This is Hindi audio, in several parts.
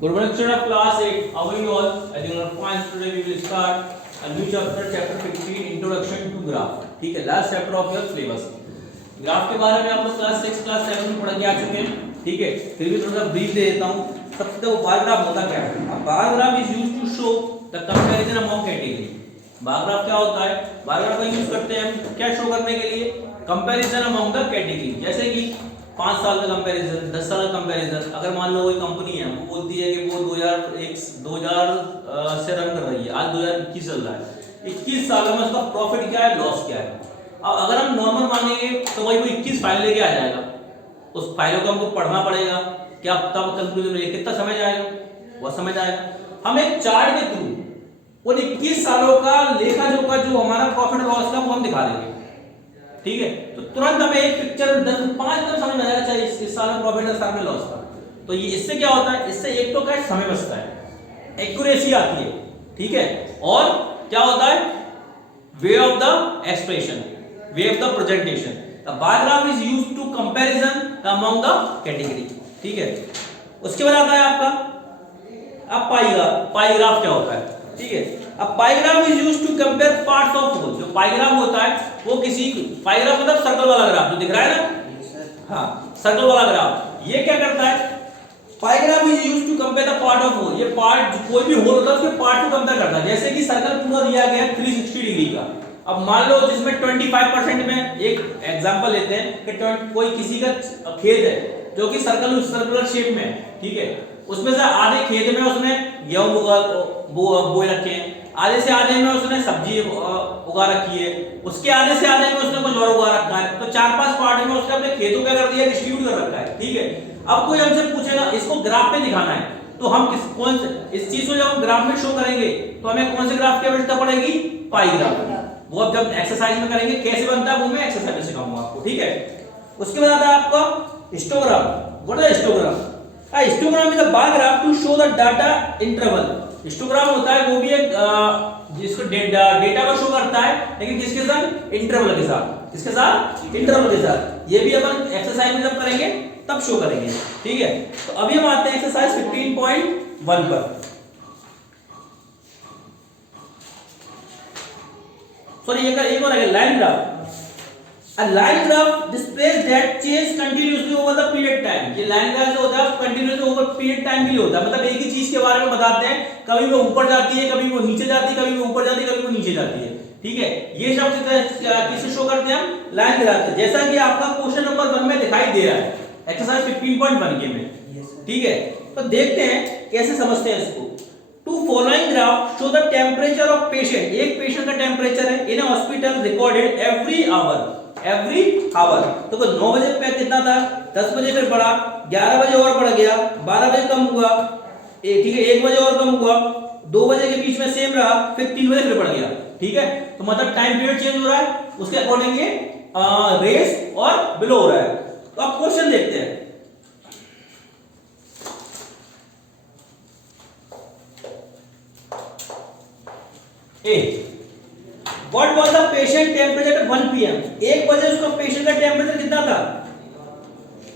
Good morning, student of class 8. How are you all? I think you are fine. Today we will start a new chapter, chapter 15, Introduction to Graph. ठीक है, last chapter of your syllabus. Graph के बारे में आप लोग क्लास 6, क्लास 7 में पढ़ के आ चुके हैं. ठीक है, फिर भी थोड़ा सा ब्रीफ दे देता हूँ. सबसे पहले बार ग्राफ होता क्या है? Bar graph is used to show the comparison among category. Bar graph क्या होता है? बार ग्राफ का यूज करते हैं हम क्या शो करने के लिए? Comparison among the category. जैसे कि 5 साल का कंपैरिजन, 10 साल का कंपैरिजन. अगर मान लो कोई कंपनी है, वो बोलती है कि वो 2000 से रन कर रही है, आज 2021 चल रहा है. 21 साल में उसका प्रॉफिट क्या है, लॉस क्या है. अब अगर हम नॉर्मल मानेंगे तो भाई वो 21 फाइल लेके आ जाएगा. उस फाइलों को हमको पढ़ना पड़ेगा, क्या तब कंक्लूजन में कितना समय जाएगा, वो समय जाएगा. हम एक चार्ट के थ्रू उन 21 सालों का लेखा जोखा जो हमारा प्रॉफिट लॉस का वो हम दिखा देंगे. ठीक है, तो तुरंत हमें एक पिक्चर 5 मिनट समझ में आ जाएगा, चाहिए इस साल में प्रॉफिट है, इस साल में लॉस का. तो ये इससे क्या होता है? इससे एक तो क्या समय बचता है, एक्यूरेसी आती है. ठीक है, और क्या होता है? Way of the expression, way of the presentation. The bar graph is used to comparison among the category. ठीक है, उसके बाद आता है आपका अब पाई ग्राफ क्या होता है. ठीक है, अब pie graph is used to compare parts of whole. जो पाई ग्राफ होता है वो किसी पाई ग्राफ मतलब सर्कल वाला ग्राफ जो दिख रहा है ना, हाँ सर्कल वाला ग्राफ. ये क्या करता है? Pie graph is used to compare the part of whole. ये पार्ट कोई भी होल होता है उसके पार्ट को कंपेयर करता है. जैसे कि सर्कल पूरा दिया गया है 360 डिग्री का. अब मान लो जिसमें 25% में, एक एग्जांपल लेते हैं कि कोई किसी का खेत है जो कि सर्कुलर शेप में है. ठीक है, उसमें से आधे खेत में उसने गेहूं बोए रखे हैं, आधे से आधे में उसने सब्जी उगा रखी है, उसके आधे से आधे में उसने कुछ और उगा रखा है. तो 4-5 पार्ट में उसने अपने खेतों क्या कर दिया, डिस्ट्रीब्यूट कर रखा है. ठीक है, अब कोई हमसे पूछेगा इसको ग्राफ पे दिखाना है, तो हम कौन से इस चीज को जब हम ग्राफ में शो करेंगे तो हमें कौन से ग्राफ की आवश्यकता पड़ेगी? पाई ग्राफ. वो अब जब एक्सरसाइज में करेंगे कैसे बनता है वो मैं एक्सरसाइज में सिखाऊंगा आपको. ठीक है, उसके बाद आता है आपका histogram. What is histogram? A histogram is a bar graph to show the data interval. Histogram होता है वो भी एक जिसको डेटा को शो करता है, लेकिन किसके साथ? इंटरवल के साथ. किसके साथ? इंटरवल के साथ. ये भी अपन एक्सरसाइज में जब करेंगे तब शो करेंगे. ठीक है, तो अभी हम आते हैं एक्सरसाइज 15.1 पर. सॉरी एक और है line graph. A line graph displays that change continuously over the period time. ये लाइन ग्राफ जो होता है कंटिन्यूअसली ओवर पीरियड टाइम के लिए होता है. मतलब एक ही चीज के बारे में बताते हैं, कभी वो ऊपर जाती है, कभी वो नीचे जाती है, कभी वो ऊपर जाती है, कभी वो नीचे जाती है. ठीक है, ये सब किसे शो करते हैं हम? Line graph. जैसा कि आपका क्वेश्चन नंबर 1 में दिखाई दे रहा है एक्सरसाइज 15.1 के में. ठीक है, तो देखते हैं कैसे समझते हैं इसको. To following graph show the temperature of patient. एक पेशेंट का टेम्परेचर है in hospital recorded every hour. तो 9 बजे पे कितना था, 10 बजे फिर बढ़ा, 11 बजे और बढ़ गया, 12 बजे कम हुआ, ठीक है 1 बजे और कम हुआ, 2 बजे के बीच में सेम रहा, फिर 3 बजे फिर बढ़ गया. ठीक है, तो मतलब टाइम पीरियड चेंज हो रहा है, उसके अकॉर्डिंग ये रेस और बिलो हो रहा है. तो अब क्वेश्चन देखते हैं. ए What was the patient temperature at 1 p.m. 1 बजे उसका पेशेंट का टेम्परेचर कितना था?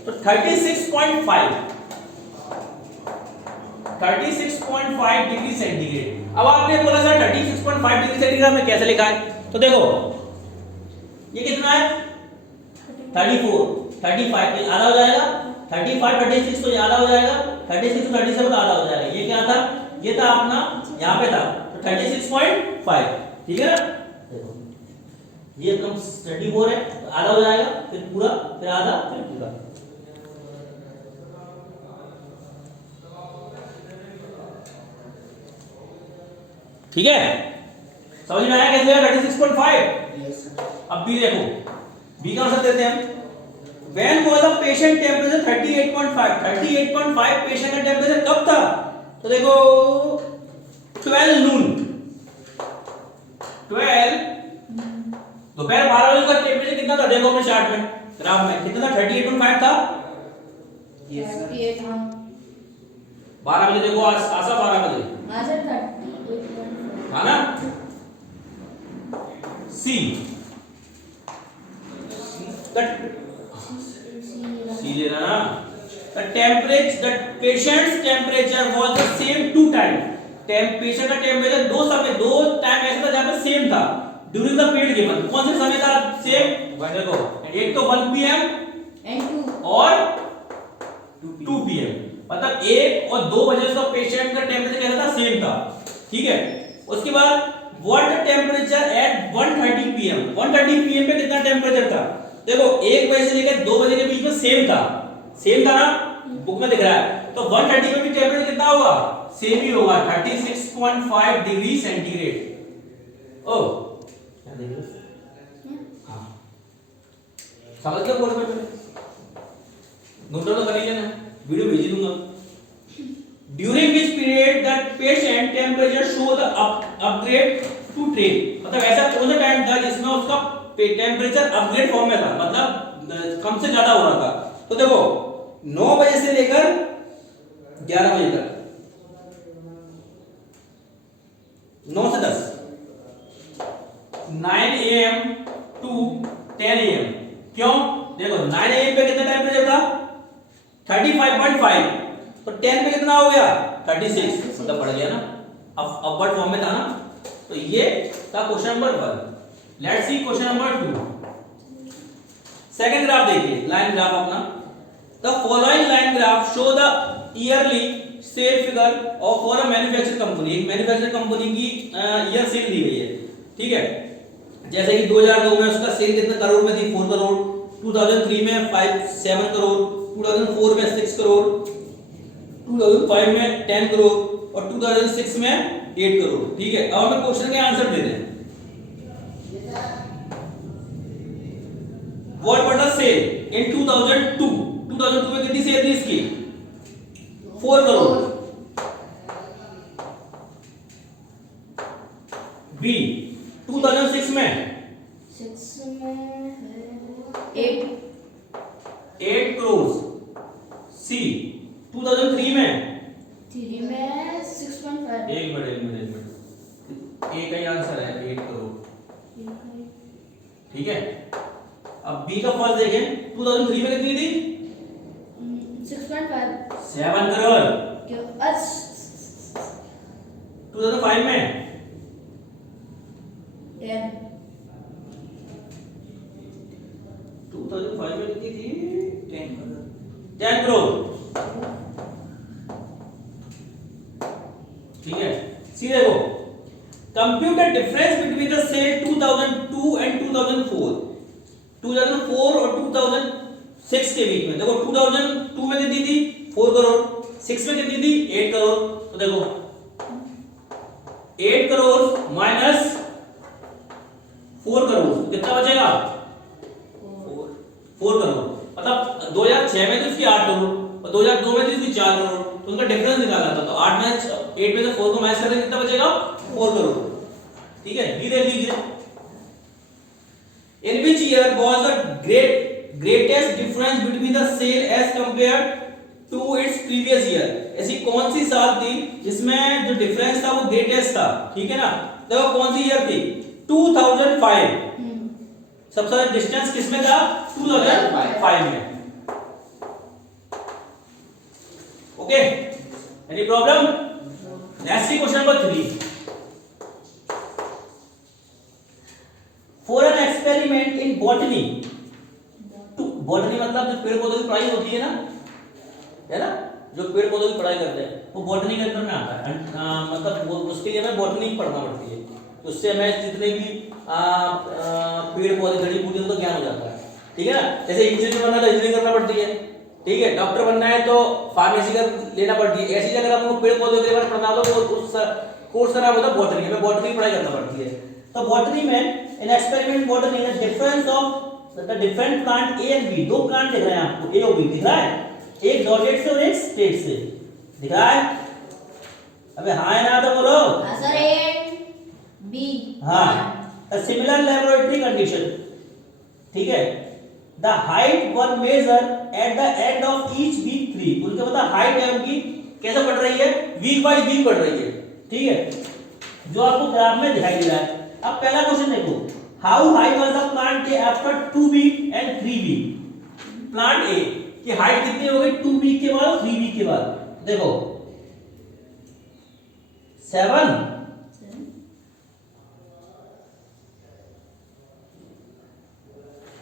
तो 36.5 डिग्री सेंटीग्रेड. अब आपने बोला सर 36.5 डिग्री सेंटीग्रेड में कैसे लिखा है? तो देखो ये कितना है? 34, 35 तो आधा हो जाएगा, 35 36 तो आधा हो जाएगा, 36 तो 37 तो आधा हो जाएगा. ये क्या था? ये था अपना यहाँ पे था तो 36.5. ठीक है ना, ये एकदम 34 है, तो आधा हो जाएगा, फिर पूरा, फिर आधा, फिर पूरा. ठीक है, समझ में आया कैसे? 36.5. Yes sir. अब बी देखो, बी का आंसर देते हैं हम. When was the patient temperature 38.5 patient का टेम्परेचर कब था? तो देखो 12 नून, 12 दोपहर 12 बजे का टेम्परेचर कितना था? देखो अपने चार्ट में, ग्राफ में कितना था? 38.5 था. Yes sir. ये था 12 बजे. देखो आशा 12 बजे था ना. सी सी लेना ना. the patient's temperature was the same 2 times. Patient का टेम्परेचर दो टाइम ऐसा था जहां पे सेम था ड्यूरिंग द पीरियड गिवन। कौन से समय था सेम? देखो एक तो 1 पीएम और 2 पीएम, मतलब 1 और 2 बजे उसका पेशेंट का टेम्परेचर कैसा था? सेम था। ठीक है, उसके बाद what the temperature at 1:30 PM. 1:30 PM पे कितना टेम्परेचर था? देखो 1 बजे से लेकर 2 बजे के बीच में सेम था ना, बुक में दिख रहा है। तो 1:30 पे भी टेम्परेचर कितना होगा? सेम ही होगा, 36.5 डिग्री सेंटीग्रेड। ओ क्या देख रहे? हाँ समझ गए बोर्ड में? नोट तो कर ही लेना, वीडियो भेज दूंगा। During which period that patient temperature show the upgrade to trade, मतलब ऐसा कौन सा टाइम था जिसमें उसका टेम्परेचर अपग्रेड फॉर्म में था, मतलब कम से ज्यादा हो रहा था। तो देखो 9 बजे से लेकर 11 बजे तक, 9 से 10, 9 AM to 10 AM। क्यों? देखो 9 AM पे कितना टेम्परेचर था? 35.5, तो 10 पे कितना हो गया? 36, मतलब बढ़ गया ना, अब अपवर्ड फॉर्म में था ना। तो ये था question number 1। Let's see question number 2। Second graph देखिए, लाइन ग्राफ अपना। The following line graph show the yearly sale figure of for a manufacturing company. एक मैन्युफैक्चरिंग कंपनी की ईयर सेल दी गई है। ठीक है, जैसे कि 2002 में उसका सेल कितने करोड़ में थी? 4 करोड़। 2003 में 7 करोड़, 2004 में 6 करोड़, 2005 में 10 करोड़ और 2006 में 8 करोड़। ठीक है, अब हमें क्वेश्चन के आंसर दे दें। व्हाट वाज द सेल इन 2002? 2002 में कितनी सेल थी इसकी? 4 करोड़। बी 2006 में 8 करोड़। सी 2003 में 6.5। एक मिनट ए का ही आंसर है 8 करोड़। ठीक है, अब बी का फर्स्ट देखें, 2003 में कितनी थी? 6.5। 7 करोड़। 2005 में 10। 2005 में कितनी थी? 10 करोड़। ठीक है, सी देखो, computer difference between the sale 2002 and 2004। 2004 और 2006 के बीच में देखो, 2002 में कितनी थी? 4 करोड़। 6 में कितनी थी? 8 करोड़। तो देखो 8 करोड़ माइनस 4 करोड़ कितना बचेगा? 4 करोड़। मतलब 2006 में थी उसकी 8 करोड़ और 2002 में थी उसकी 4 करोड़, तो उनका डिफरेंस निकालना था। तो 8 में से 4 को माइनस करें कितना बचेगा? 4 करोड़। ठीक है, बी देख लीजिए। In which year was the greatest difference between the sale as compared to its previous year? ऐसी कौन सी साल थी जिसमें जो डिफरेंस था वो ग्रेटेस्ट था? ठीक है ना, देखो कौन सी ईयर थी? 2005। सबसे ज्यादा डिस्टेंस किसमें था? 2005 में। Okay, any problem? Let's see question number 3। For an experiment in botany, to botany मतलब जो पेड़ पौधों की पढ़ाई होती है ना, जो पेड़ पौधों की पढ़ाई करते हैं वो बॉटनी के अंदर में आता है। मतलब वो उसके लिए हमें बॉटनी पढ़ना पड़ती है, तो उससे हमें जितने भी पेड़ पौधे जड़ी बूटी उनका ज्ञान हो जाता है। ठीक है ना, जैसे इंजीनियर बनना है तो इंजीनियरिंग करना पड़ती है। ठीक है, डॉक्टर बनना है तो फार्मेसी का लेना पड़ती है। ऐसी जगह आपको पेड़ पौधों के बारे में पढ़ना हो तो उस कोर्स का नाम होता है बॉटनी। हमें बॉटनी की पढ़ाई करना पड़ती है। तो बॉटनी में in experiment botany the difference of the different plant A and B. दो प्लांट दिख रहे हैं आपको, ए और बी दिख रहा है, एक डॉटेड से और एक स्ट्रेट से दिख रहा है। अबे हाँ है ना तो बोलो। Sir A B. हाँ, a similar laboratory condition। ठीक है, the height one measure at the end of each week 3। उनके पता हाइट है उनकी कैसे बढ़ रही है? वीक बाय वीक बढ़ रही है। ठीक है, जो आपको ग्राफ में दिखाई दे रहा है। अब पहला क्वेश्चन देखो, how high was the plant A after 2 week and 3 week? Plant A कि हाइट कितनी हो गई 2 वीक के बाद और 3 वीक के बाद। देखो 7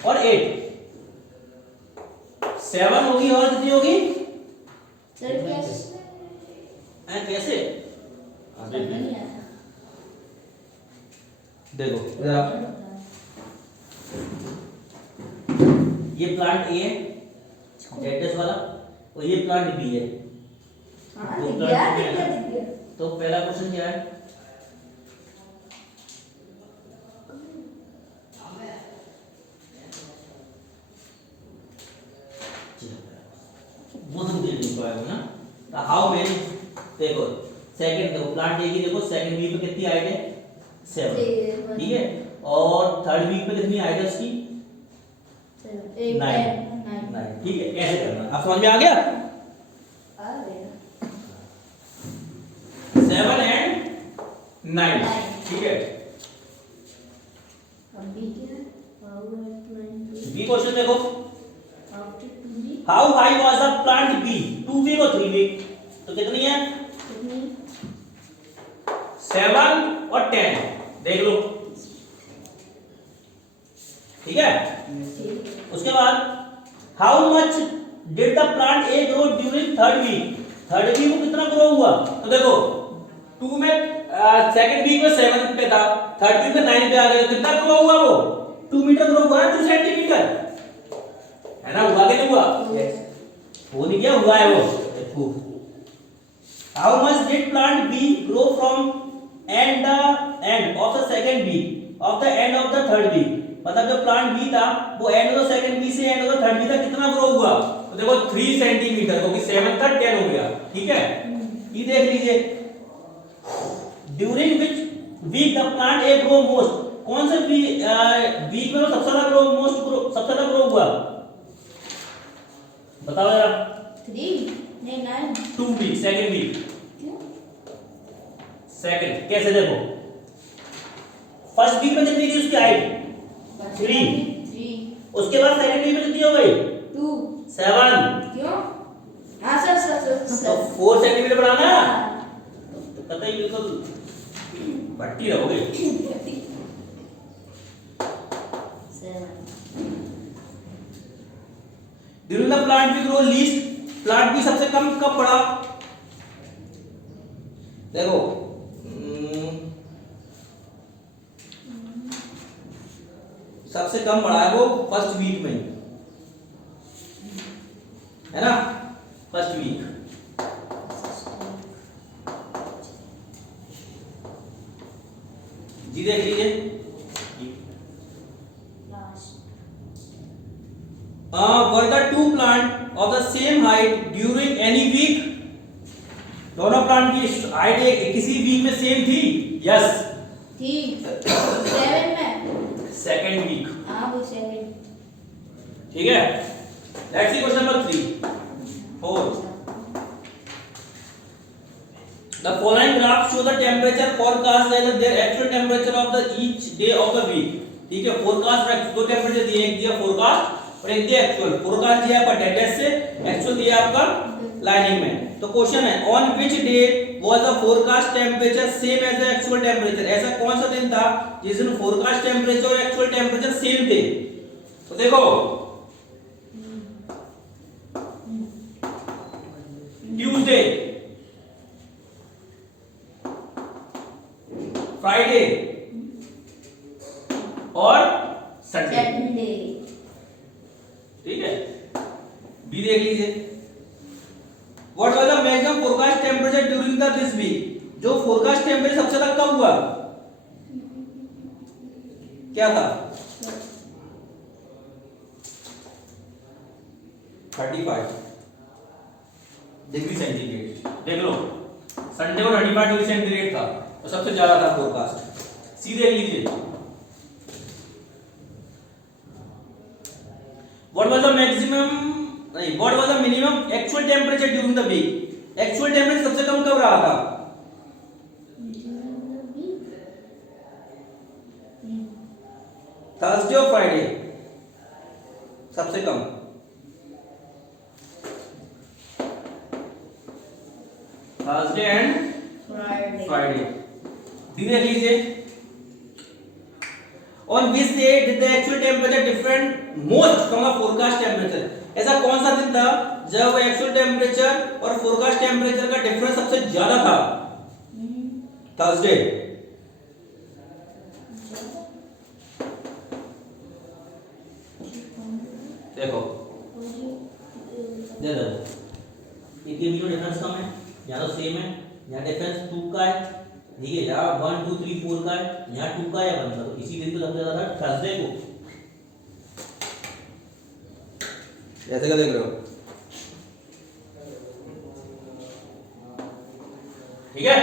और 8, 7 होगी और कितनी होगी सर कैसे कैसे समझ नहीं आया। देखो इधर आओ। ये प्लांट ए है डेटेस वाला और ये प्लांट बी है। हाँ दो दिख प्लांट गया बी दिख है गया ना? दिख गया। तो पहला क्वेश्चन क्या है वो तुम देख नहीं पाएगा ना। तो हाउ मेनी देखो सेकंड देखो प्लांट ए की देखो सेकंड वीक पे कितनी हाइट है 7 ठीक है और थर्ड वीक पे कितनी हाइट है उसकी 9 ठीक है कैसे करना आप समझ में आ गया 7 एंड 9 ठीक है। बी क्वेश्चन देखो how high was the plant B 2 week और 3 वीक तो कितनी है 7 और 10 देख लो ठीक है। उसके बाद how much did the plant a grow during third week में कितना ग्रो हुआ तो देखो 2 में सेकंड वीक में 7 पे था थर्ड वीक में 9 पे आ गया कितना ग्रो हुआ वो 2 मीटर ग्रो हुआ 2 सेंटीमीटर है ना हुआ कि नहीं हुआ वो नहीं क्या हुआ है वो देखो how much did plant B grow from end of the second week of the end of the third week मतलब जो प्लांट बी था वो end of the second week से end of the third week तक कितना ग्रो हुआ तो देखो 3 सेंटीमीटर क्योंकि 7 था 10 हो गया ठीक है। ये देख लीजिए during which week the plant a grow most कौन से वीक में वो सबसे ज्यादा ग्रो मोस्ट ग्रो सबसे ज्यादा ग्रो हुआ बताओ जरा 3 नहीं 9 2 वीक सेकंड वीक सेकंड कैसे देखो फर्स्ट वीक में कितनी थी उसकी हाइट 3 उसके बाद सेकंड वीक में कितनी हो गई 2 7 क्यों हाँ सर 4 सेंटीमीटर बढ़ाना तो पता ही बिल्कुल भट्टी रहोगे। ड्यूरिंग द प्लांट भी ग्रो लीस्ट प्लांट भी सबसे कम कब बढ़ा देखो सबसे कम बढ़ा है वो फर्स्ट वीक में है ना फर्स्ट वीक जी देख लीजिए were the two plant of the same height during any week दोनों प्लांट की हाइट किसी वीक में सेम थी यस थी 7 में सेकंड वीक हाँ वो 7 ठीक है। Let's see question number 4 The following graph show the temperature forecast and their actual temperature of the each day of the week ठीक है। फोरकास्ट दो टेम्परेचर दिए एक दिया फोरकास्ट और एक दिया एक्चुअल फोरकास्ट दिया आपका डेटेस से एक्चुअल दिया आपका लाइनिंग में। तो क्वेश्चन है on which day was the forecast temperature same as the actual temperature ऐसा कौन सा दिन था जिस दिन फोरकास्ट टेम्परेचर और एक्चुअल टेम्परेचर सेम थे तो देखो ट्यूसडे फ्राइडे और संडे ठीक है। बी देख लीजिए what was the maximum forecast temperature during the this week जो फोरकास्ट टेम्परेचर सबसे ज्यादा कब हुआ क्या था 35 डिग्री सेंटीग्रेड देख लो संडे को 35 डिग्री सेंटीग्रेड था तो सबसे ज्यादा था फोरकास्ट। सी देख लीजिए व्हाट वाज द मैक्सिमम नहीं what was the minimum actual temperature during the week actual temperature सबसे कम कब रहा था थर्सडे और फ्राइडे सबसे कम थर्सडे एंड Friday. फ्राइडे। धीरे लीजिए। On which day did the actual temperature different most from the forecast temperature? ऐसा कौन सा दिन था जब एक्चुअल टेम्परेचर और फोरकास्ट टेम्परेचर का डिफरेंस सबसे ज्यादा था? थर्सडे। देखो दे दो, इनके बीच में डिफरेंस कम है, यहाँ तो सेम है, यहाँ डिफरेंस 2 का है, ठीक है, यहाँ 1 2 3 4 का है, यहाँ 2 का है 1 का, तो इसी दिन को सबसे ज्यादा था थर्सडे को। ऐसे क्या देख रहे हो? ठीक है,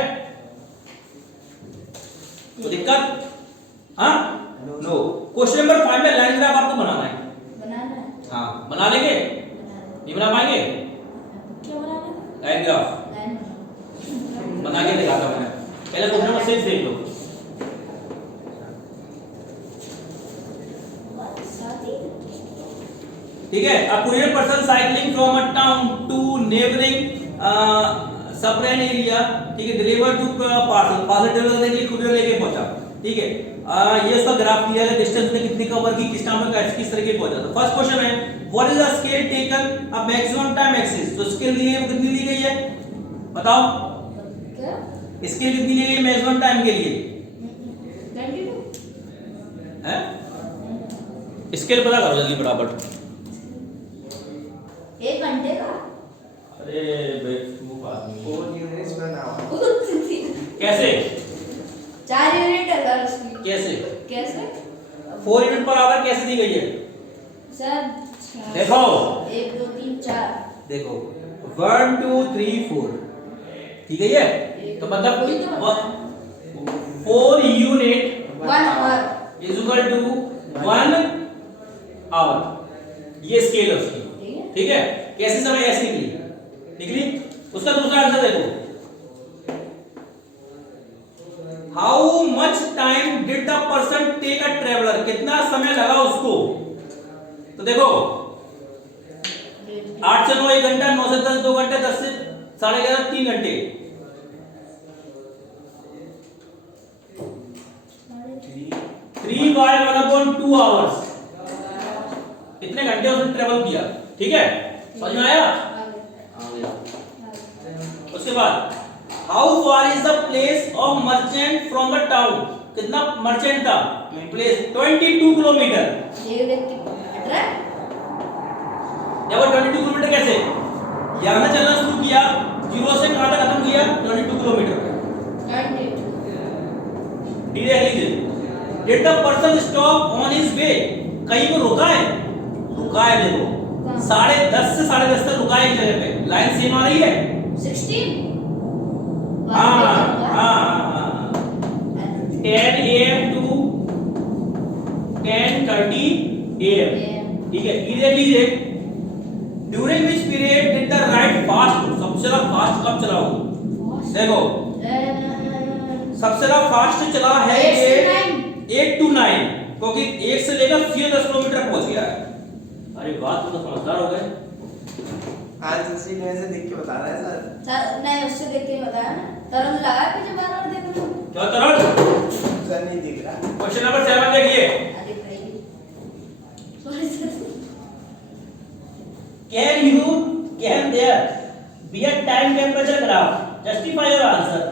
तो दिक्कत? हाँ नो। क्वेश्चन नंबर 5 में लाइन ग्राफ आपको बनाना है। बनाना है। हाँ बना लेंगे? नहीं बना पाएंगे? क्या बनाना है? लाइन ग्राफ लाइन बना के दिखाता मैंने। पहले क्वेश्चन नंबर 6 देख लो। ठीक है, a courier person cycling from a town to neighboring suburban area, ठीक है, deliver to parcel, parcel deliver करने के लिए courier लेके पहुंचा, ठीक है। ये उसका ग्राफ दिया है, डिस्टेंस ने कितनी कवर की, किस टाइम में किस तरीके पहुंचा। तो फर्स्ट क्वेश्चन है what is the scale taken a maximum time axis. तो स्केल ली है, वो कितनी ली गई है बताओ? क्या? स्केल कितनी ली गई है मैक्सिमम टाइम के लिए? 22 है, स्केल पता करो जल्दी फटाफट। 1 घंटे का। अरे बेवकूफ आदमी, 4 यूनिट्स बनाओ। कैसे 4 यूनिट है सर उसकी। कैसे कैसे? 4 यूनिट पर आवर कैसे दी गई है? सर देखो 1 2 3 4। देखो 1 2 3 4, ठीक है, ये तो वही तो मतलब 4 unit 1 hour is equal to 1 hour. ये स्केल है उसकी, ठीक है। कैसे समय ऐसे निकली? उसका दूसरा आंसर देखो, how much time did the person take a traveller, कितना समय लगा उसको। तो देखो 8 से 9 1 घंटा, 9 से 10 2 घंटे, 10 से 11:30 3 घंटे। 3 by 1/2 आवर्स, इतने घंटे उसने ट्रेवल किया, ठीक है, समझ में आया? उसके बाद how far is the place of merchant from the town, कितना मर्चेंट था प्लेस? 22 किलोमीटर। ये देख के 18। देखो 22 किलोमीटर कैसे, यहां से चलना शुरू किया, 0 से कहां तक खत्म किया? 22 किलोमीटर पे। 22 धीरे लीजिए। Did the person stop on his way, कहीं को रुका है? रुका है, देखो 10:30 से 10:30 तक रुका है एक जगह पे। लाइन सेम आ रही है? 16। हाँ 10 AM to 10:30 AM, ठीक है। ये लीजिए during which period did the ride fast, सबसे ज्यादा फास्ट कब चला हो? देखो सबसे ज्यादा फास्ट चला है ये 8 to 9, क्योंकि 1 से लेकर सीधे 10 किलोमीटर पहुंच गया है। अरे बात तो समझदार हो गए। आज उसी में से देख के बता रहा है सर। सर नहीं उससे देख के बताया ना, तरन लगा कि जब बार बार देखो तो क्या तरह? सर नहीं दिख रहा। क्वेश्चन नंबर 7 देखिए। दिख रही है। Sorry sir. Can there be a time temperature graph? Justify your answer.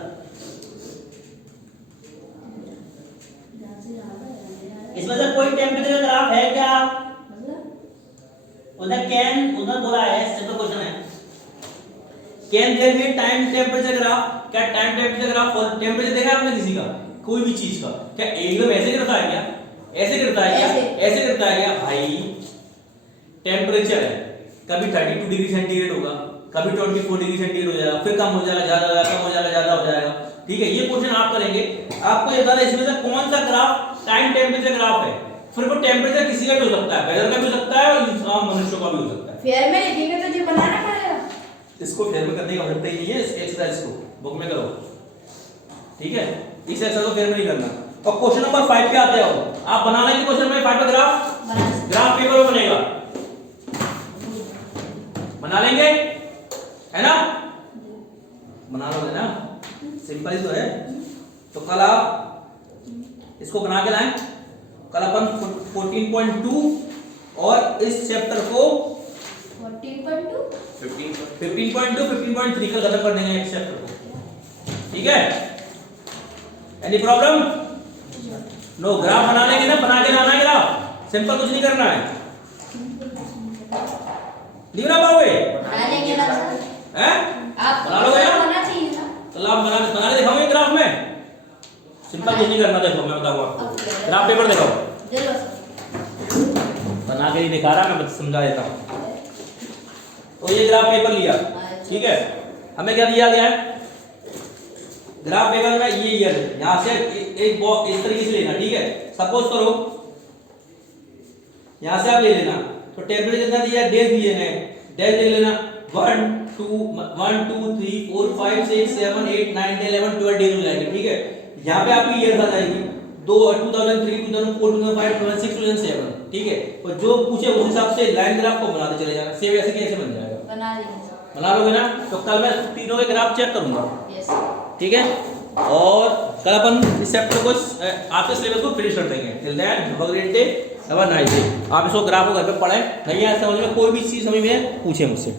इसमें से कोई टेम्परेचर ग्राफ है क्या? उधर बोला है, सिंपल क्वेश्चन है। Can there be time temperature graph? क्या टाइम टेम्परेचर ग्राफ और टेम्परेचर देखा है आपने किसी का, कोई भी चीज का? क्या एकदम ऐसे गिरता है क्या? ऐसे गिरता है क्या? ऐसे गिरता है क्या? भाई टेम्परेचर है, कभी 32 डिग्री सेंटीग्रेड होगा, कभी 24 डिग्री सेंटीग्रेड हो जाएगा, फिर कम हो जाएगा, ज्यादा हो जाएगा, कम हो जाएगा, ज्यादा हो जाएगा, ठीक है। ये क्वेश्चन आप करेंगे, आपको ये बताना इसमें से कौन सा ग्राफ टाइम टेम्परेचर ग्राफ है। फिर वो टेम्परेचर किसी का भी हो सकता है, वेदर का भी हो सकता है और इंसान मनुष्यों का भी हो सकता है। फेयर में लिखेंगे तो ये बनाना पड़ेगा। इसको फेयर में करने की आवश्यकता ही नहीं है, इस एक्सरसाइज को बुक में करो, ठीक है। इस एक्सरसाइज को फेयर में नहीं करना। और क्वेश्चन नंबर 5 पे आते हो, आप बना लेंगे क्वेश्चन नंबर 5 का ग्राफ, ग्राफ पेपर में बनेगा, बना लेंगे, है ना? बना लोगे ना, सिंपल ही तो है। तो कल आप इसको बना के लाएं। कल अपन 14.2 और इस चैप्टर को 14.2 15.2 15.3 का खत्म कर देंगे इस चैप्टर को, ठीक है। Any problem? नो। ग्राफ बना लेंगे ना, बना के लाना है ग्राफ, सिंपल कुछ नहीं करना है। नहीं बना पाओगे? बना लेंगे ना सर, हैं? आप बना लोगे ना? होना चाहिए ना। तो आप बना के दिखाओगे ग्राफ में, सिंपल कुछ नहीं करना। देखो मैं बताऊंगा आपको, ग्राफ पेपर दिखाओ। जरूर सर। बना के नहीं दिखा रहा, मैं बस समझा देता हूँ। तो ये ग्राफ पेपर लिया, ठीक है। हमें क्या दिया गया है ग्राफ पेपर में, ये ईयर यहाँ से एक बॉक्स इस तरीके से लेना, ठीक है। सपोज करो यहाँ से आप ले लेना, तो टेम्परेचर कितना दिया है, डेज दिए हैं, डेज ले लेना 1 2 3 4 5 6 7 8 9 10 11 12 डेज मिलाएंगे, ठीक है। यहाँ पे आपकी ईयर आ जाएगी 2003 2004 2005 2006 2007, ठीक है। और जो पूछे उस हिसाब से लाइन ग्राफ को बनाते चले जाना, सेम ऐसे कैसे बन जाएगा, बना लेंगे सर। बना लोगे ना। तो कल मैं तीनों के ग्राफ चेक करूंगा, यस ठीक है। और कल अपन इस चैप्टर को आपके सिलेबस को फिनिश कर देंगे। Till that have a great day, have a nice day. आप इसको ग्राफ को घर पे पढ़ें, नहीं आया समझ में कोई भी चीज समझ में पूछे मुझसे।